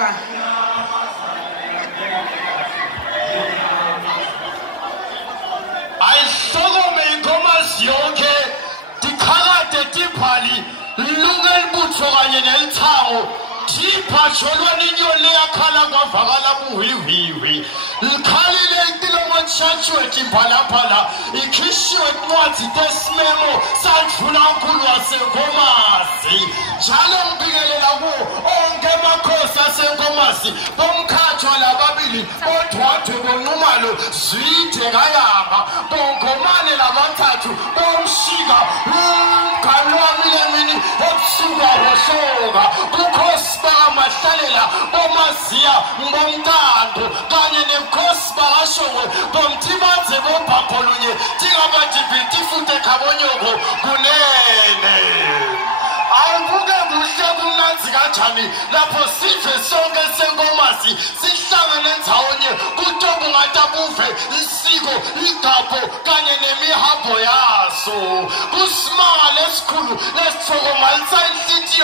Baba. I saw me Gomas Yoke, the Karate Tipali, Lungal Butchorani and Tao, Tipa Cholani Yolea Kalanga Vagala Hui, Kali Diloma Chachu at Impalapala, Ikishu at Mwati Desmemo, San Funankulu Gomasi, Jalam Bigalago, on Gamacosa Gomasi, Bomkachola Babili, Otwatu Numalo, Sweet Gayama, Bomkomane Lavantatu, Bomshiga, Kalwamini, Otsuga, Rosoga, Bukospa Masalela, Bomasia, Bomtando, Ganyan Kospa Show, Bomtimaze, Bompapolune, Tigabati, Tifute Cabonyogo, Gunene. Abuga Bushabu Nanzigachani, La Posife, Songa Sengomasi, Sishanga Taonye, Gutobu Atabufe, Isigo, Itapo, Ganyanemi Haboyaso, Gusma, let's cool, let's throw my side city.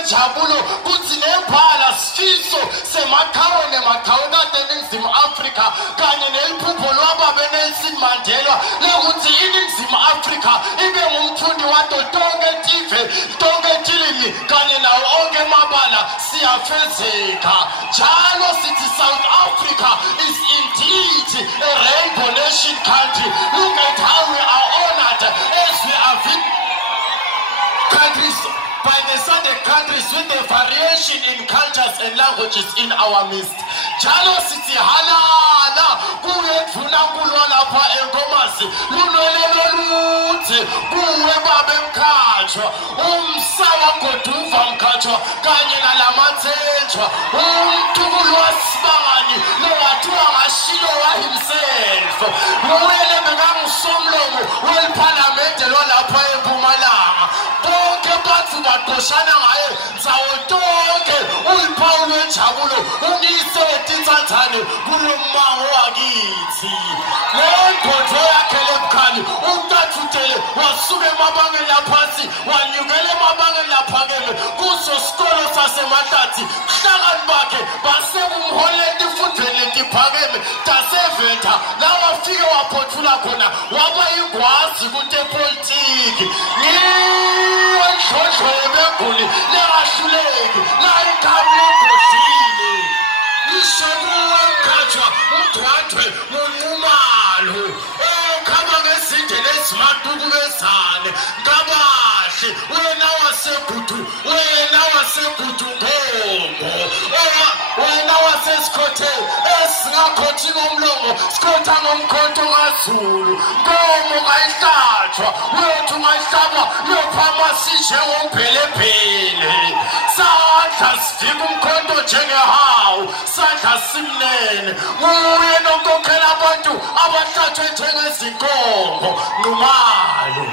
Jabulo, Kutine Pala, Stiso, Semakao, Nemakao, Tenim Africa, Ganyan Pupolaba, Benesin Mandela, Leguti in Africa, even Mutuni Wato, Tonga Tife, Tonga Tilimi, Ganyan Oge Mabala, Sia Fenseka, Jalo City, South Africa is indeed a rainbow nation country. Look at how we are honored as we are countries. By the Sunday countries with the variation in cultures and languages in our midst. Jalo City Halala, Kuwe Funangulwana Pa Engomasi, Lunoleloluti, Kuwe Babem Kacho, Sawa Kotuva Mkacho, Ganyana Lamatecho, Tugulwa Spani, Noatua Ashilo himself, Muele Begam Somlomo, Well Parliament, Lola Pa Engumala, Koshana Zawotoke, Paulo Chabulo, Unise Titani, Guru Mawagiti, Lord Kotoya Kelebkani, Untatute, Wasume Mabanga La Pasi, when you get Mabanga La Pagame, Guso Skolos Asematati, Shagan Bake, Basem Holland Futeleti Pagame, Taseventa, now I feel a Potula Kona, Waba you was, Gute Politik, Kuli, Lera Shuleg, Laikablo Kosini, Nishabu Kacha, Mutwatwe, Munumalu, Oh, Kabanga Sitines, Matuguesan, Gabashi, when I was Sekutu, when I was Sekutu, when I was Escote, Esnacotinum Lomo, Scotanum Cotorazul, Gomo Maistatra, where to my summer, no pharmacy shall Pele, Santas Fibum Condo General, Santas Simnen, we don't go Calabantu, Abata Tennis in Congo, Numalu.